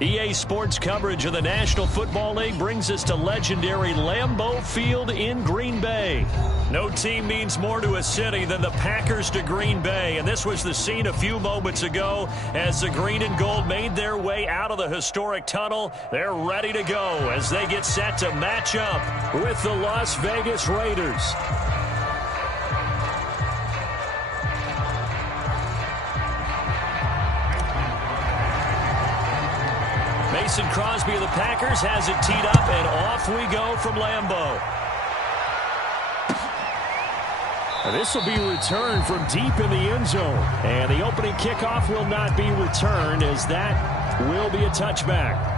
EA Sports coverage of the National Football League brings us to legendary Lambeau Field in Green Bay. No team means more to a city than the Packers to Green Bay, and this was the scene a few moments ago as the green and gold made their way out of the historic tunnel. They're ready to go as they get set to match up with the Las Vegas Raiders. Mason Crosby of the Packers has it teed up, and off we go from Lambeau. This will be returned from deep in the end zone. And the opening kickoff will not be returned, as that will be a touchback.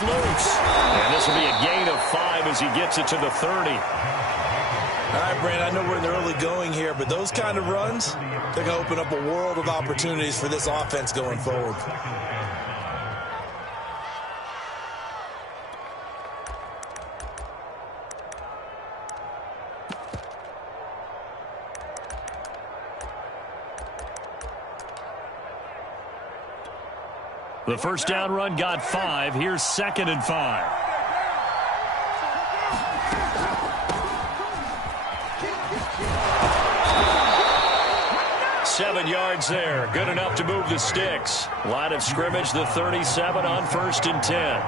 Loose. And this will be a gain of 5 as he gets it to the 30. All right, Brandon, I know we're in the early going here, but those kind of runs, they're going to open up a world of opportunities for this offense going forward. The first down run got 5. Here's 2nd and 5. Seven yards there. Good enough to move the sticks. Line of scrimmage, the 37 on 1st and 10.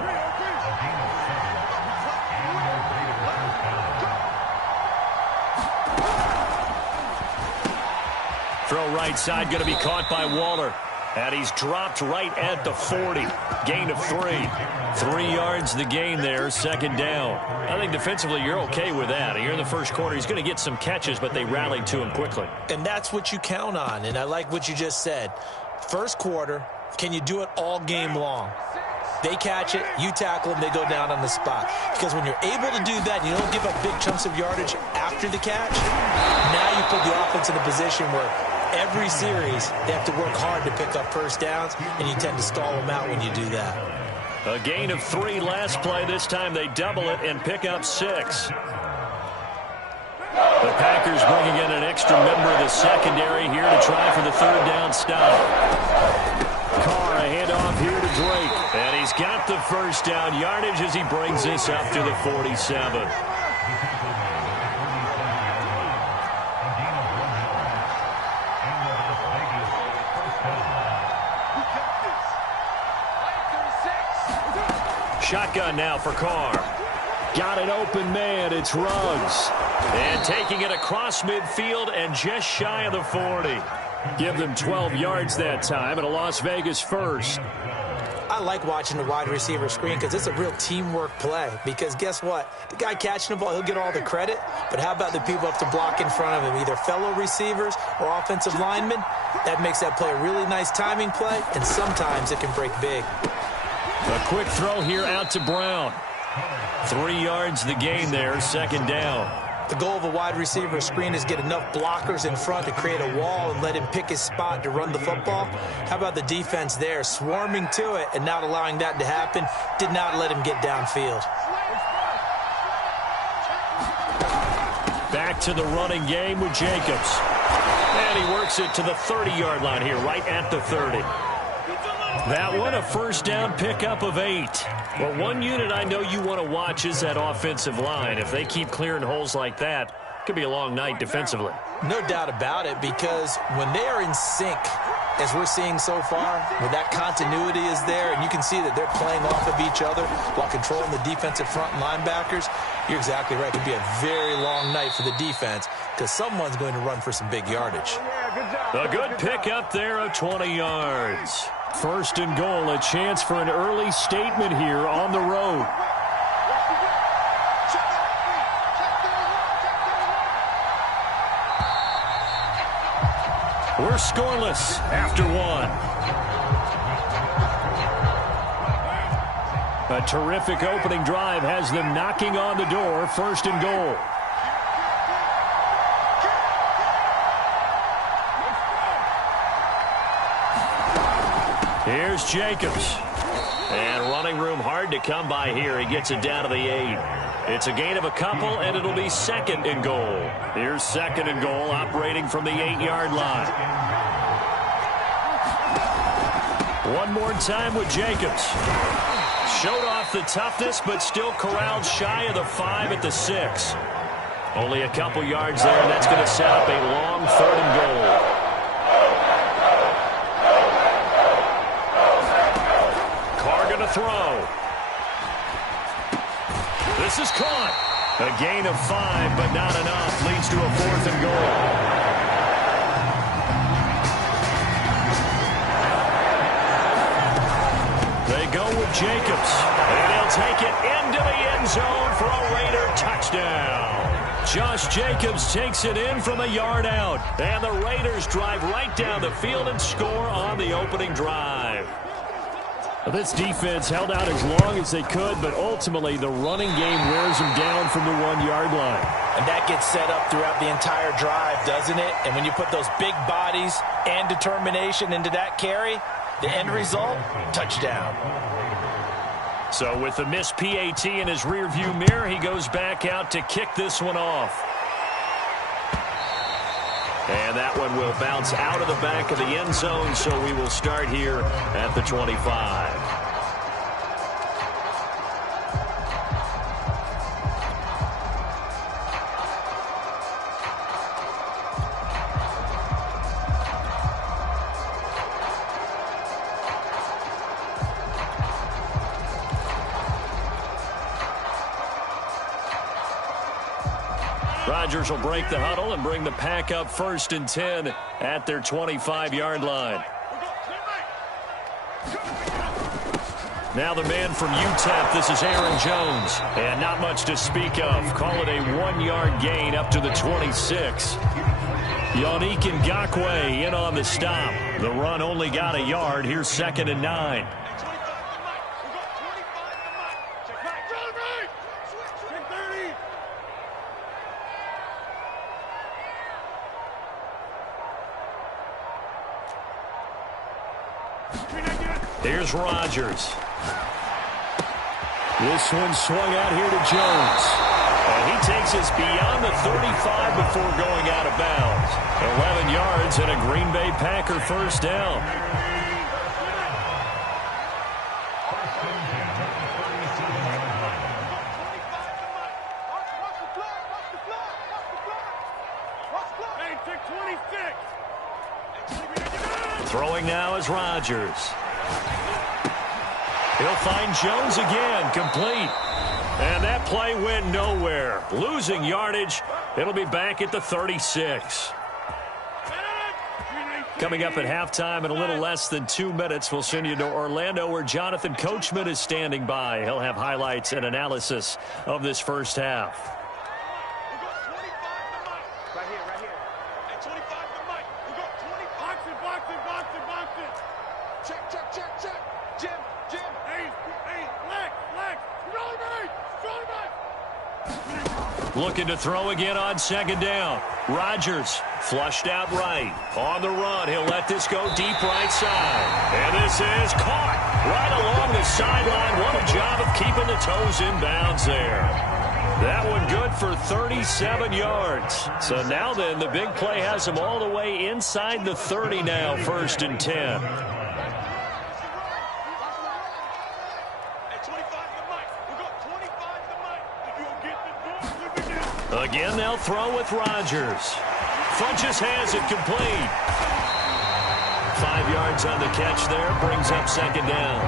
Throw right side, going to be caught by Waller. And he's dropped right at the 40. Gain of 3. 3 yards the gain there, 2nd down. I think defensively you're okay with that. Here in the first quarter, he's going to get some catches, but they rallied to him quickly. And that's what you count on, and I like what you just said. First quarter, can you do it all game long? They catch it, you tackle them, they go down on the spot. Because when you're able to do that, you don't give up big chunks of yardage after the catch, now you put the offense in a position where every series, they have to work hard to pick up first downs, and you tend to stall them out when you do that. A gain of 3 last play. This time they double it and pick up 6. The Packers bringing in an extra member of the secondary here to try for the 3rd down stop. Carr, a handoff here to Drake. And he's got the first down yardage as he brings this up to the 47. Shotgun now for Carr. Got an open man. It's Ruggs. And taking it across midfield and just shy of the 40. Give them 12 yards that time and a Las Vegas first. I like watching the wide receiver screen because it's a real teamwork play. Because guess what? The guy catching the ball, he'll get all the credit. But how about the people up to block in front of him? Either fellow receivers or offensive linemen. That makes that play a really nice timing play. And sometimes it can break big. A quick throw here out to Brown. 3 yards the gain there, 2nd down. The goal of a wide receiver screen is get enough blockers in front to create a wall and let him pick his spot to run the football. How about the defense there, swarming to it and not allowing that to happen? Did not let him get downfield. Back to the running game with Jacobs. And he works it to the 30-yard line here, right at the 30. That one, a first down pickup of 8. Well, one unit I know you want to watch is that offensive line. If they keep clearing holes like that, it could be a long night defensively. No doubt about it, because when they are in sync, as we're seeing so far, when that continuity is there, and you can see that they're playing off of each other while controlling the defensive front linebackers, you're exactly right. It could be a very long night for the defense because someone's going to run for some big yardage. A good pickup there of 20 yards. 1st and goal, a chance for an early statement here on the road. We're scoreless after one. A terrific opening drive has them knocking on the door, 1st and goal. Here's Jacobs. And running room hard to come by here. He gets it down to the 8. It's a gain of a couple, and it'll be 2nd and goal. Here's 2nd and goal, operating from the 8-yard line. One more time with Jacobs. Showed off the toughness, but still corralled shy of the 5 at the 6. Only a couple yards there, and that's going to set up a long 3rd and goal. Carr going to throw. This is caught. A gain of 5, but not enough. Leads to a 4th and goal. They go with Jacobs, and he'll take it into the end zone for a Raider touchdown. Josh Jacobs takes it in from a yard out, and the Raiders drive right down the field and score on the opening drive. This defense held out as long as they could, but ultimately the running game wears them down from the 1-yard line. And that gets set up throughout the entire drive, doesn't it? And when you put those big bodies and determination into that carry, the end result, touchdown. So with the missed PAT in his rearview mirror, he goes back out to kick this one off. And that one will bounce out of the back of the end zone, so we will start here at the 25. Rodgers will break the huddle and bring the pack up 1st and 10 at their 25-yard line. Now the man from UTEP, this is Aaron Jones. And not much to speak of. Call it a 1-yard gain up to the 26. Yannick Ngakoue in on the stop. The run only got a yard. Here's 2nd and 9. Here's Rodgers. This one swung out here to Jones. And he takes us beyond the 35 before going out of bounds. 11 yards and a Green Bay Packer 1st down. Throwing now is Rodgers. He'll find Jones again, complete. And that play went nowhere. Losing yardage. It'll be back at the 36. Coming up at halftime in a little less than 2 minutes, we'll send you to Orlando where Jonathan Coachman is standing by. He'll have highlights and analysis of this first half. Looking to throw again on 2nd down. Rodgers flushed out right. On the run, he'll let this go deep right side. And this is caught right along the sideline. What a job of keeping the toes in bounds there. That one good for 37 yards. So now then, the big play has him all the way inside the 30 now, 1st and 10. Again, they'll throw with Rodgers. Funches has it complete. 5 yards on the catch there, brings up 2nd down.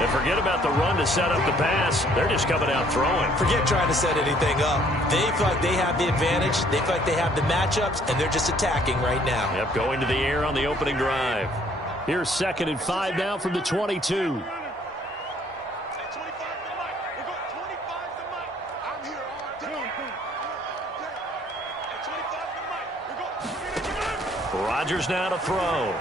And forget about the run to set up the pass. They're just coming out throwing. Forget trying to set anything up. They feel like they have the advantage. They feel like they have the matchups, and they're just attacking right now. Yep, going to the air on the opening drive. Here's 2nd and 5 now from the 22. Rodgers now to throw.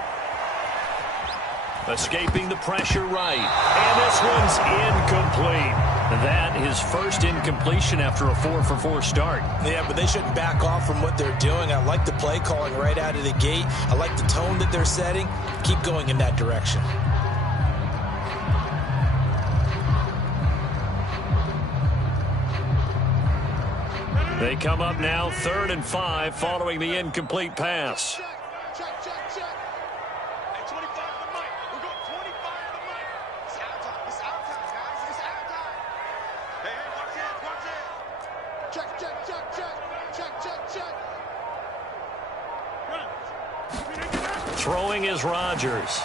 Escaping the pressure right. And this one's incomplete. That is first incompletion after a 4-for-4 start. Yeah, but they shouldn't back off from what they're doing. I like the play calling right out of the gate. I like the tone that they're setting. Keep going in that direction. They come up now 3rd and 5 following the incomplete pass. Throwing is Rodgers.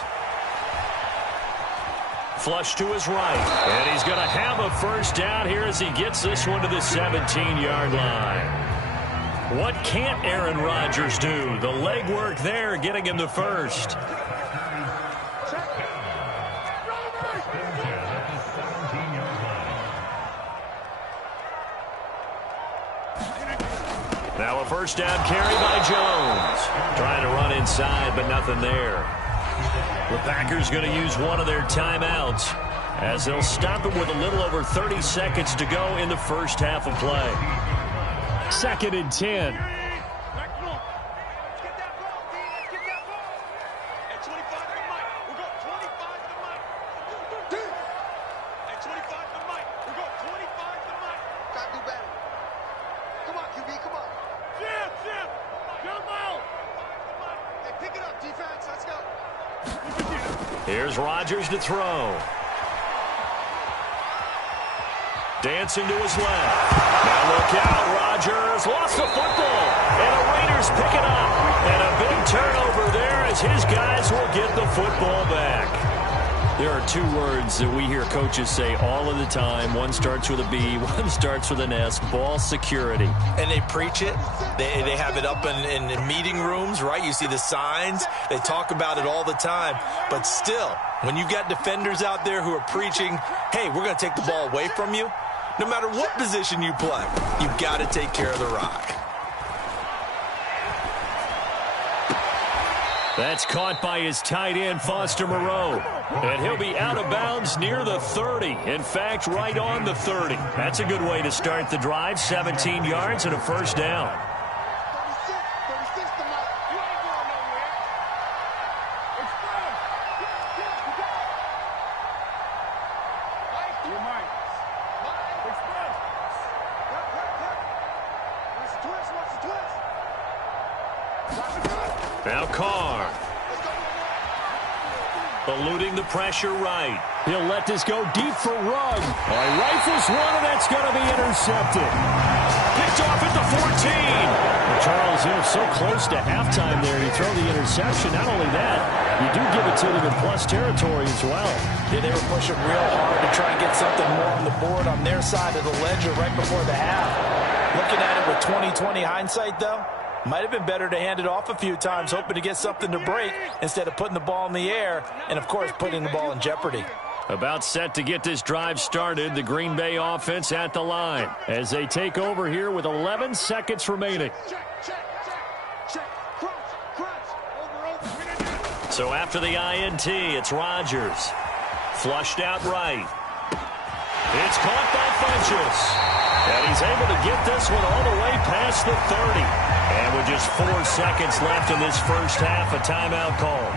Flush to his right. And he's going to have a first down here as he gets this one to the 17-yard line. What can't Aaron Rodgers do? The legwork there getting him the first. Now a first down carry by Jones. Trying to run inside, but nothing there. The Packers going to use one of their timeouts as they'll stop it with a little over 30 seconds to go in the first half of play. 2nd and 10. Here's Rodgers to throw. Dancing to his left. Now look out, Rodgers lost the football. And the Raiders pick it up. And a big turnover there as his guys will get the football back. There are two words that we hear coaches say all of the time. One starts with a B, one starts with an S, ball security. And they preach it. They have it up in meeting rooms, right? You see the signs. They talk about it all the time. But still, when you got defenders out there who are preaching, hey, we're going to take the ball away from you, no matter what position you play, you've got to take care of the rock. That's caught by his tight end, Foster Moreau. And he'll be out of bounds near the 30. In fact, right on the 30. That's a good way to start the drive. 17 yards and a first down. Now Carr. Eluding the pressure right. He'll let this go deep for Rugg. Oh, he rifles one, and that's going to be intercepted. Picked off at the 14. And Charles, so close to halftime there. He throw the interception. Not only that, you do give it to them in plus territory as well. Yeah, they were pushing real hard to try and get something more on the board on their side of the ledger right before the half. Looking at it with 20/20 hindsight, though, might have been better to hand it off a few times, hoping to get something to break instead of putting the ball in the air and, of course, putting the ball in jeopardy. About set to get this drive started, the Green Bay offense at the line as they take over here with 11 seconds remaining. So after the INT, it's Rodgers. Flushed out right. It's caught by Funchess. And he's able to get this one all the way past the 30. And with just 4 seconds left in this first half, a timeout call.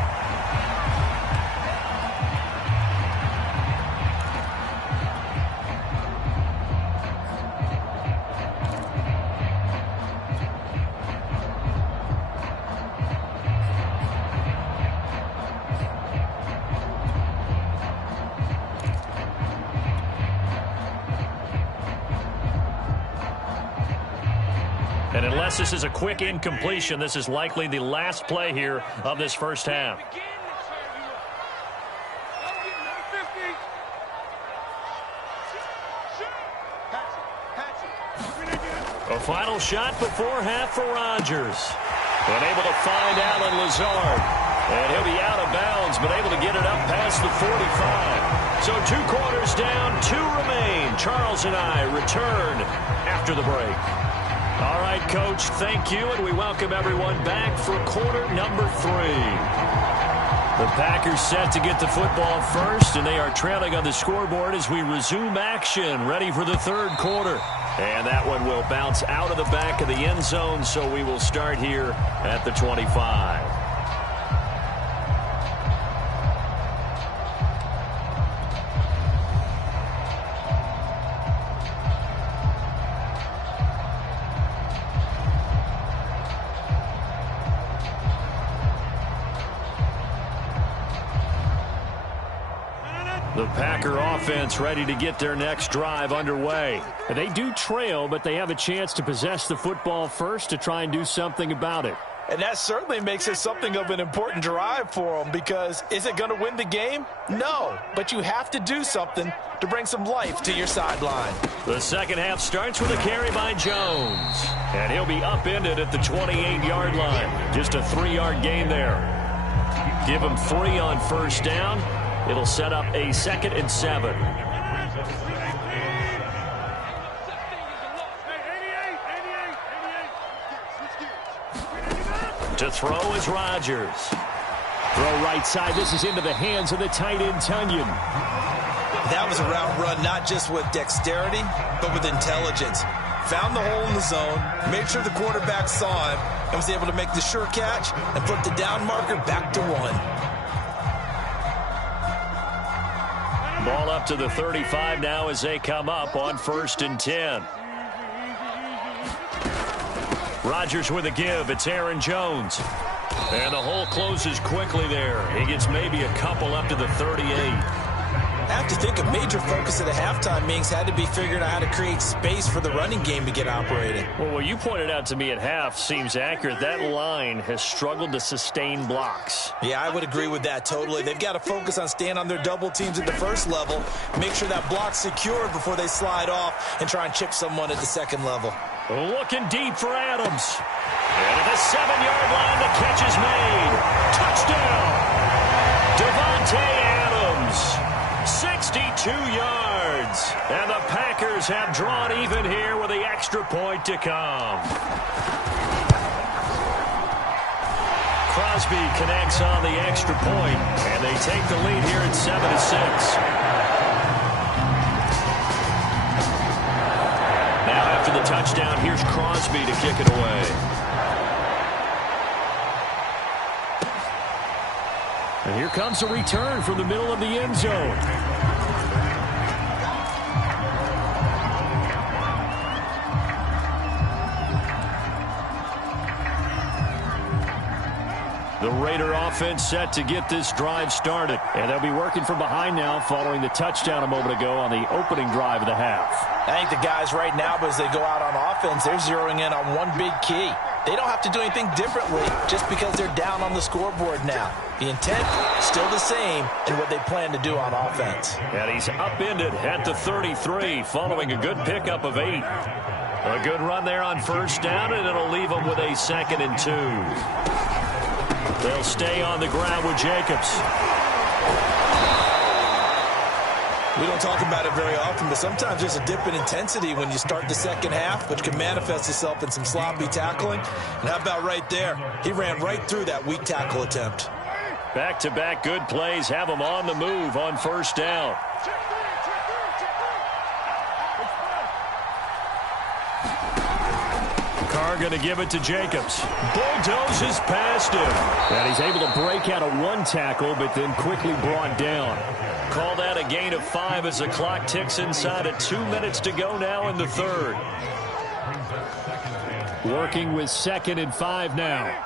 And unless this is a quick incompletion, this is likely the last play here of this first half. A final shot before half for Rodgers. Unable to find Allen Lazard. And he'll be out of bounds, but able to get it up past the 45. So 2 quarters down, 2 remain. Charles and I return after the break. All right, Coach, thank you, and we welcome everyone back for quarter number 3. The Packers set to get the football first, and they are trailing on the scoreboard as we resume action, ready for the third quarter. And that one will bounce out of the back of the end zone, so we will start here at the 25. The Packer offense ready to get their next drive underway. They do trail, but they have a chance to possess the football first to try and do something about it. And that certainly makes it something of an important drive for them, because is it going to win the game? No, but you have to do something to bring some life to your sideline. The second half starts with a carry by Jones, and he'll be upended at the 28-yard line. Just a 3-yard gain there. Give him 3 on first down. It'll set up a 2nd and 7. To throw is Rodgers. Throw right side. This is into the hands of the tight end, Tonyan. That was a route run not just with dexterity, but with intelligence. Found the hole in the zone, made sure the quarterback saw him, and was able to make the sure catch and put the down marker back to 1. Ball up to the 35 now as they come up on 1st and 10. Rodgers with a give. It's Aaron Jones. And the hole closes quickly there. He gets maybe a couple up to the 38. I have to think a major focus at the halftime meetings had to be figuring out how to create space for the running game to get operating. Well, what you pointed out to me at half seems accurate. That line has struggled to sustain blocks. Yeah, I would agree with that totally. They've got to focus on staying on their double teams at the first level, make sure that block's secured before they slide off and try and chip someone at the second level. Looking deep for Adams. And at the 7-yard line, the catch is made. Touchdown! Davante Adams. 62 yards. And the Packers have drawn even here with the extra point to come. Crosby connects on the extra point, and they take the lead here at 7-6. Now after the touchdown, here's Crosby to kick it away. And here comes a return from the middle of the end zone. The Raider offense set to get this drive started. And they'll be working from behind now following the touchdown a moment ago on the opening drive of the half. I think the guys right now, as they go out on offense, they're zeroing in on one big key. They don't have to do anything differently just because they're down on the scoreboard now. The intent, still the same in what they plan to do on offense. And he's upended at the 33 following a good pickup of 8. A good run there on first down, and it'll leave them with a 2nd and 2. They'll stay on the ground with Jacobs. We don't talk about it very often, but sometimes there's a dip in intensity when you start the second half, which can manifest itself in some sloppy tackling. And how about right there? He ran right through that weak tackle attempt. Back-to-back good plays have him on the move on first down. Carr going to give it to Jacobs. Bulldozes past him. And he's able to break out of one tackle, but then quickly brought down. Call that a gain of 5 as the clock ticks inside of 2 minutes to go now in the third. Working with 2nd and 5 now.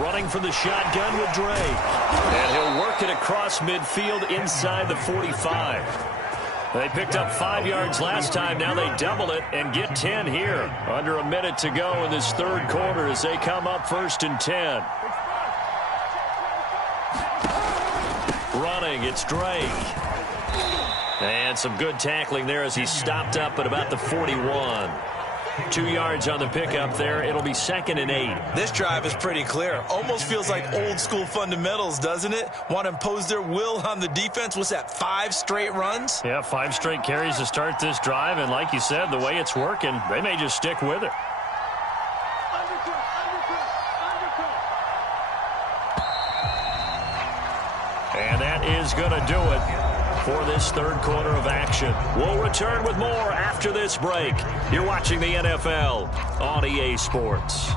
Running for the shotgun with Drake. And he'll work it across midfield inside the 45. They picked up 5 yards last time. Now they double it and get 10 here. Under a minute to go in this third quarter as they come up 1st and 10. Running, it's Drake. And some good tackling there as he stopped up at about the 41. 2 yards on the pickup there. It'll be 2nd and 8. This drive is pretty clear. Almost feels like old school fundamentals, doesn't it? Want to impose their will on the defense. What's that, 5 straight runs? Yeah, 5 straight carries to start this drive. And like you said, the way it's working, they may just stick with it. And that is going to do it for this third quarter of action. We'll return with more after this break. You're watching the NFL on EA Sports.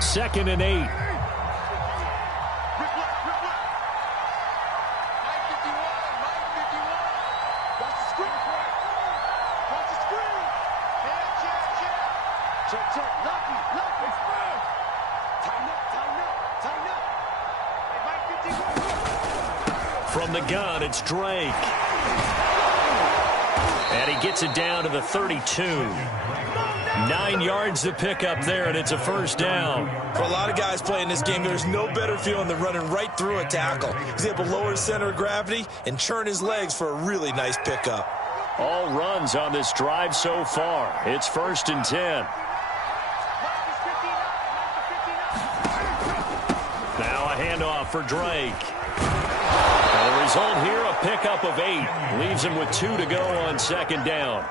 Second and 8. From the gun, it's Drake. And he gets it down to the 32. 9 yards to pick up there, and it's a first down. For a lot of guys playing this game, there's no better feeling than running right through a tackle. He's able to lower his center of gravity and churn his legs for a really nice pickup. All runs on this drive so far. It's 1st and 10. Now a handoff for Drake. And the result here, a pickup of 8. Leaves him with 2 to go on 2nd down.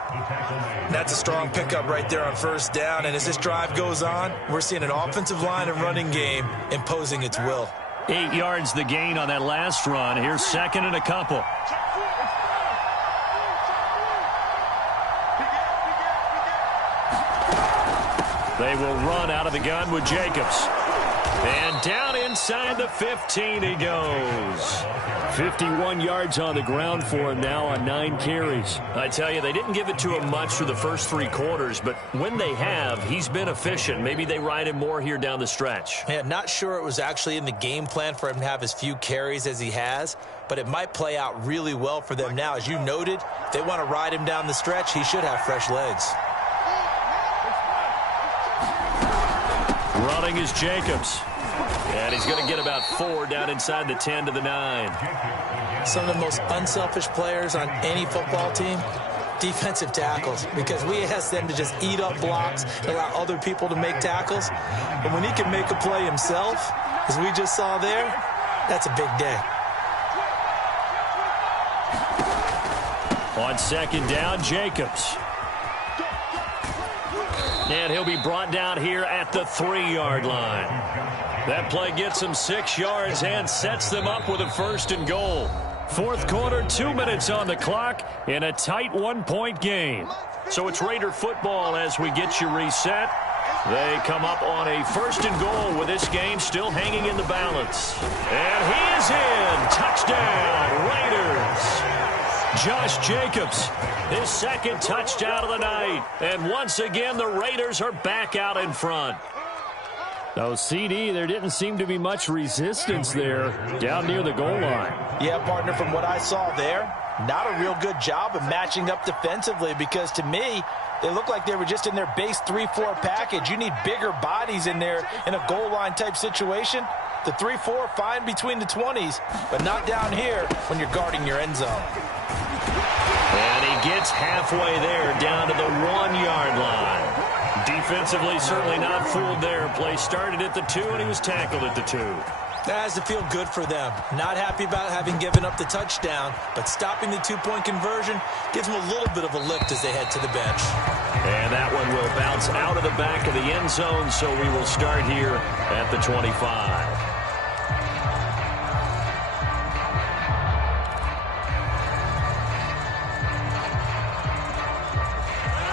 That's a strong pickup right there on 1st down. And as this drive goes on, we're seeing an offensive line and running game imposing its will. 8 yards the gain on that last run. Here's 2nd and a couple. They will run out of the gun with Jacobs. And down inside the 15 he goes. 51 yards on the ground for him now on 9 carries. I tell you, they didn't give it to him much through the first 3 quarters, but when they have, he's been efficient. Maybe they ride him more here down the stretch. Yeah, not sure it was actually in the game plan for him to have as few carries as he has, but it might play out really well for them now. As you noted, if they want to ride him down the stretch, he should have fresh legs. Running is Jacobs. And he's going to get about 4 down inside the 10 to the 9. Some of the most unselfish players on any football team, defensive tackles, because we ask them to just eat up blocks, allow other people to make tackles. But when he can make a play himself, as we just saw there, that's a big day. On 2nd down, Jacobs. And he'll be brought down here at the 3-yard line. That play gets them 6 yards and sets them up with a 1st and goal. 4th quarter, 2 minutes on the clock in a tight 1-point game. So it's Raider football as we get you reset. They come up on a 1st and goal with this game still hanging in the balance. And he is in. Touchdown, Raiders. Josh Jacobs, his 2nd touchdown of the night. And once again, the Raiders are back out in front. Now, CD, there didn't seem to be much resistance there down near the goal line. Yeah, partner, from what I saw there, not a real good job of matching up defensively, because to me, they look like they were just in their base 3-4 package. You need bigger bodies in there in a goal line type situation. The 3-4, fine between the 20s, but not down here when you're guarding your end zone. And he gets halfway there, down to the 1-yard line. Defensively, certainly not fooled there. Play started at the 2, and he was tackled at the 2. That has to feel good for them. Not happy about having given up the touchdown, but stopping the 2-point conversion gives them a little bit of a lift as they head to the bench. And that one will bounce out of the back of the end zone, so we will start here at the 25.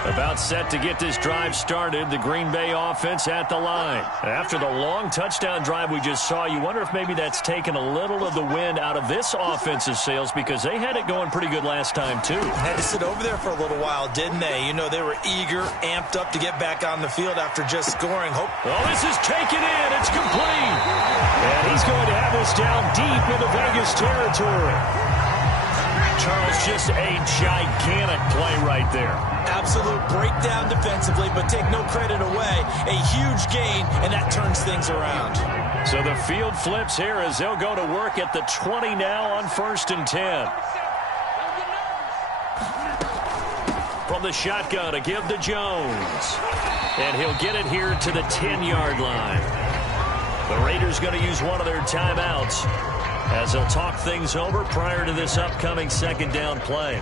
About set to get this drive started, the Green Bay offense at the line. After the long touchdown drive we just saw, you wonder if maybe that's taken a little of the wind out of this offense's sails, because they had it going pretty good last time, too. Had to sit over there for a little while, didn't they? You know, they were eager, amped up to get back on the field after just scoring. Oh, this is taken in. It's complete. And he's going to have this down deep into Vegas territory. Charles, just a gigantic play right there. Absolute breakdown defensively, but take no credit away. A huge gain, and that turns things around. So the field flips here as they'll go to work at the 20 now on 1st and 10. From the shotgun, a give to Jones. And he'll get it here to the 10-yard line. The Raiders going to use one of their timeouts as they'll talk things over prior to this upcoming second down play.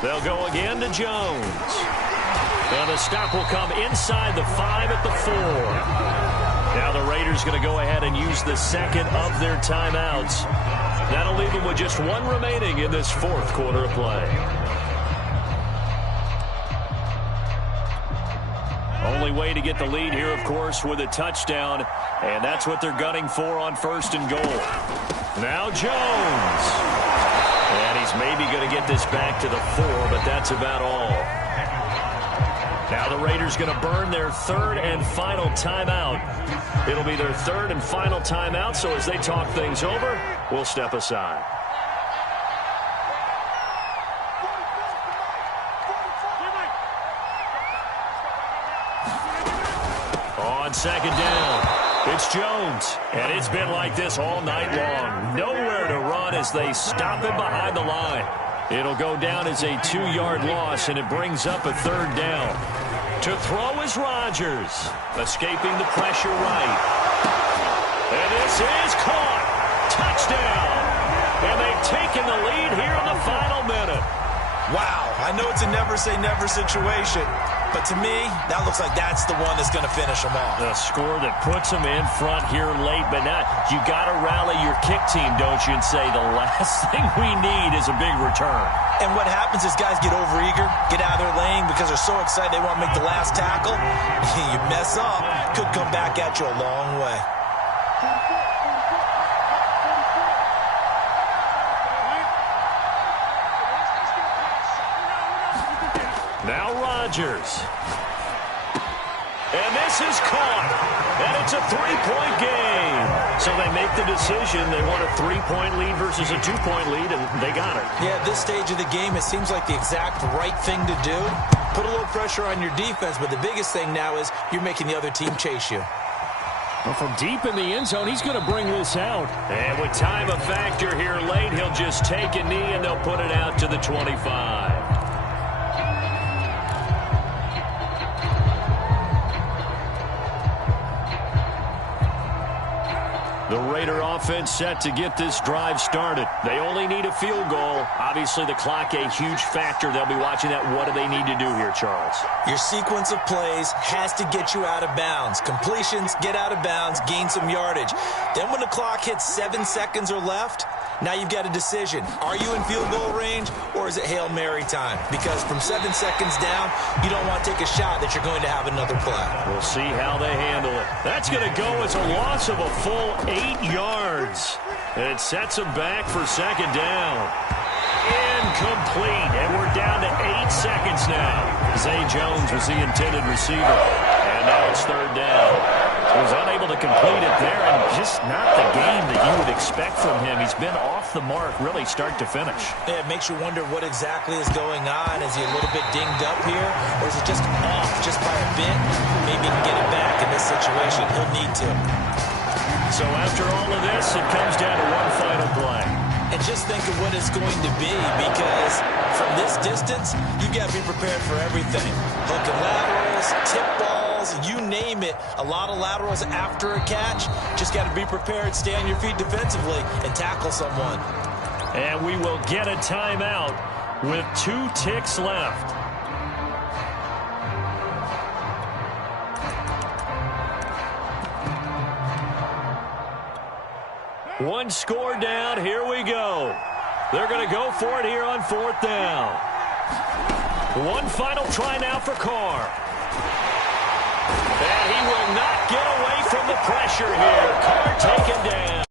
They'll go again to Jones. And the stop will come inside the 5 at the 4. Now the Raiders going to go ahead and use the second of their timeouts. That'll leave them with just one remaining in this fourth quarter of play. Only way to get the lead here, of course, with a touchdown. And that's what they're gunning for on 1st and goal. Now Jones. And he's maybe going to get this back to the 4, but that's about all. Now the Raiders going to burn their third and final timeout. It'll be their third and final timeout, so as they talk things over, we'll step aside. On second down, it's Jones. And it's been like this all night long. Nowhere to run as they stop him behind the line. It'll go down as a 2-yard loss, and it brings up a third down. To throw is Rodgers, escaping the pressure right. And this is caught. Touchdown. And they've taken the lead here in the final minute. Wow, I know it's a never-say-never situation, but to me, that looks like that's the one that's going to finish them off. The score that puts them in front here late, but now you got to rally your kick team, don't you, and say the last thing we need is a big return. And what happens is guys get overeager, get out of their lane because they're so excited they want to make the last tackle. You mess up, could come back at you a long way. Now Rodgers. And this is caught. And it's a 3-point game. So they make the decision. They want a 3-point lead versus a 2-point lead, and they got it. Yeah, at this stage of the game, it seems like the exact right thing to do. Put a little pressure on your defense, but the biggest thing now is you're making the other team chase you. Well, from deep in the end zone, he's going to bring this out. And with time a factor here late, he'll just take a knee, and they'll put it out to the 25. The Raider offense set to get this drive started. They only need a field goal. Obviously, the clock a huge factor. They'll be watching that. What do they need to do here, Charles? Your sequence of plays has to get you out of bounds. Completions, get out of bounds, gain some yardage. Then when the clock hits 7 seconds or left, now you've got a decision. Are you in field goal range, or is it Hail Mary time? Because from 7 seconds down, you don't want to take a shot that you're going to have another play. We'll see how they handle it. That's going to go as a loss of a full 8 yards. And it sets them back for second down. Incomplete. And we're down to 8 seconds now. Zay Jones was the intended receiver. And now it's third down. He was unable to complete it there, and just not the game that you would expect from him. He's been off the mark, really, start to finish. Yeah, it makes you wonder what exactly is going on. Is he a little bit dinged up here, or is it just off just by a bit? Maybe he can get it back in this situation. He'll need to. So after all of this, it comes down to one final play. And just think of what it's going to be, because from this distance, you've got to be prepared for everything. Hook and laterals, tip balls, you name it. A lot of laterals after a catch. Just got to be prepared, stay on your feet defensively, and tackle someone. And we will get a timeout with 2 ticks left. One score down. Here we go. They're going to go for it here on 4th down. One final try now for Carr. And he will not get away from the pressure here. Carr taken down.